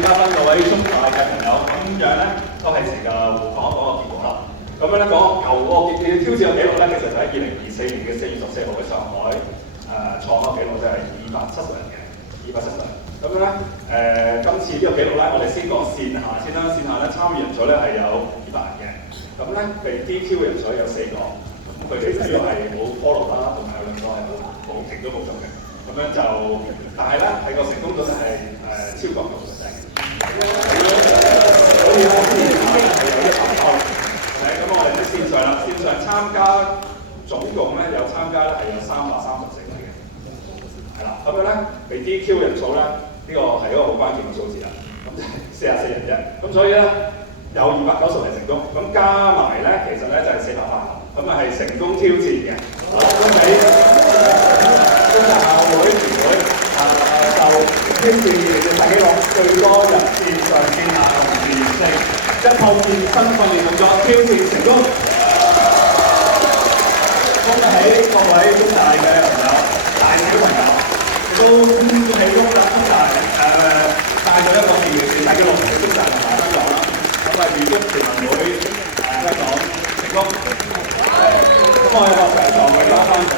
嘉賓、各位中大嘅朋友，咁樣咧都係時間講一講個結果啦。咁樣咧講舊嗰個挑戰嘅記錄咧，其實就喺2024年嘅4月14號喺上海創嗰個記錄，就係270人嘅270人。咁樣咧今次呢個記錄咧，我哋先講線下先啦。線下咧參與人數咧係有200人嘅。咁咧被 DQ 嘅人數有4個。咁佢哋主要係冇 follow 啦，同埋有兩個係冇停都冇做嘅。咁樣就，但係咧係個成功率咧係超過90%。所以咧線下咧係有100包。係咁我哋喺線上啦，線上參加總共咧有參加咧係有334位嘅。係啦，咁樣咧被 DQ 人數咧呢個係一個好關鍵嘅數字啦。咁就係44人啫。咁所以咧有290人成功，咁加埋咧其實咧就係400萬，咁啊係成功挑戰嘅。恭喜中大校會團隊就挑戰2020嘅世紀錄最多人線上線下同時完成一套健身訓練動作挑戰成功。恭喜各位中大嘅朋友、大小朋友，亦都恭喜中大帶咗一個電視世紀錄嘅中大同埋香港啦。咁啊預祝全運會香港成功。咁我有個獎狀會交翻俾